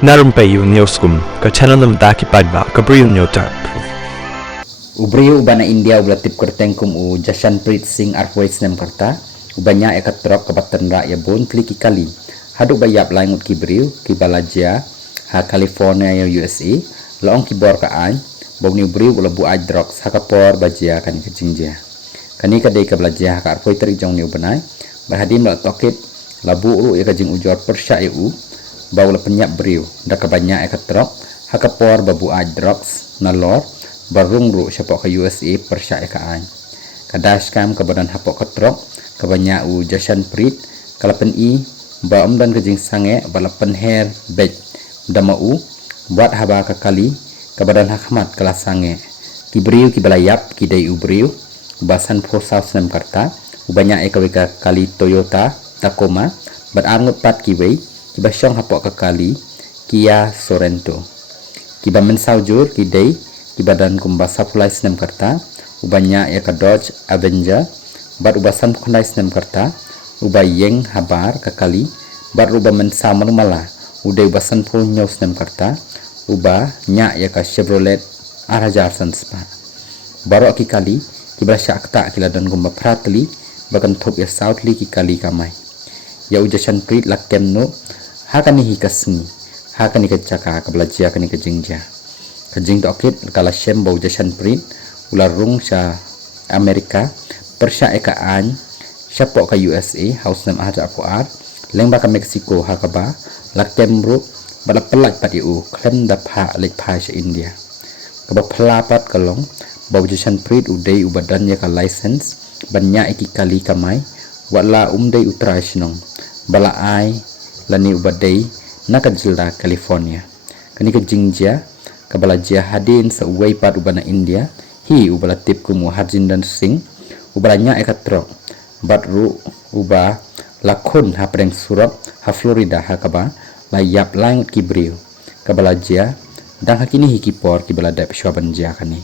Narumpayu Neoskum, ka channel daki padba, ka Briu Neotarp. Ubriu ubana India ulatip kertengkum u Jashanpreet Singh Arvois nem karta ubanya ekatrok kabatan ya bon kliki kali haduk bayap langut ki Briu ki Balajia ha California ya USA laong ki bor ka an bawni Briu ulabu adrox ha kapor bajia kan kejingjia kani kadai ka Balajia ha Arvoi teri jong ni ubanai berhadim la tokit labu ulu ya kajing ujor persya eu bawla penyap Briu da kabanya ekatrok ha kapor babu adrox na lor barung ru syapok ke USA persya kaan kadash kam ke badan hapok ketrok ke banyak u Jashanpreet kalapen i ba dan kejing sange balapen her bej dama u buat haba ke kali ke badan hakmat kelas sange ki Briu ki balayap ki dai u Briu basan for south nem karta u banyak ke kali Toyota Tacoma berangut pat ki wei ki basyong hapok ke kali Kia Sorento ki bamen saujur ki dai di badan kumbasa pulai senem karta ubanya ya ka Dodge Avenger bat ubasan pukandai senem karta ubay yeng habar kakali bat uba mensamar mala udai ubasan pul nyaw senem karta uba nya ya ka Chevrolet Arajar Sanspa baru aki kali kibra syakta kila dan kumba pratli bagan top ya Southly ki kali kamai ya Jashanpreet lakem no hakani hikasni hakani kecaka kabelajia kani kejingja kajing dokit kala shem bau Jashanpreet ular rung sa Amerika persya eka an syapok ka USA house nam aja apuar lengba ka Mexico hakaba lakem ru bala pelat pat eu klem da pha lek pha sa India kaba pelapat kalong bau Jashanpreet udai ubadan ya ka license banyak iki kali kamai wala umdai utrashnong bala ai lani ubadai nakajilda California kani kajingja Kabalajia hadin sa uway pat ubana India hi ubala tip kumu Harjinder Singh ubalanya ekatrok batru uba lakon ha preng surat ha Florida ha kaba layap langut ki Briu Kabalajia dang hakini hikipor ki baladap syabanja kani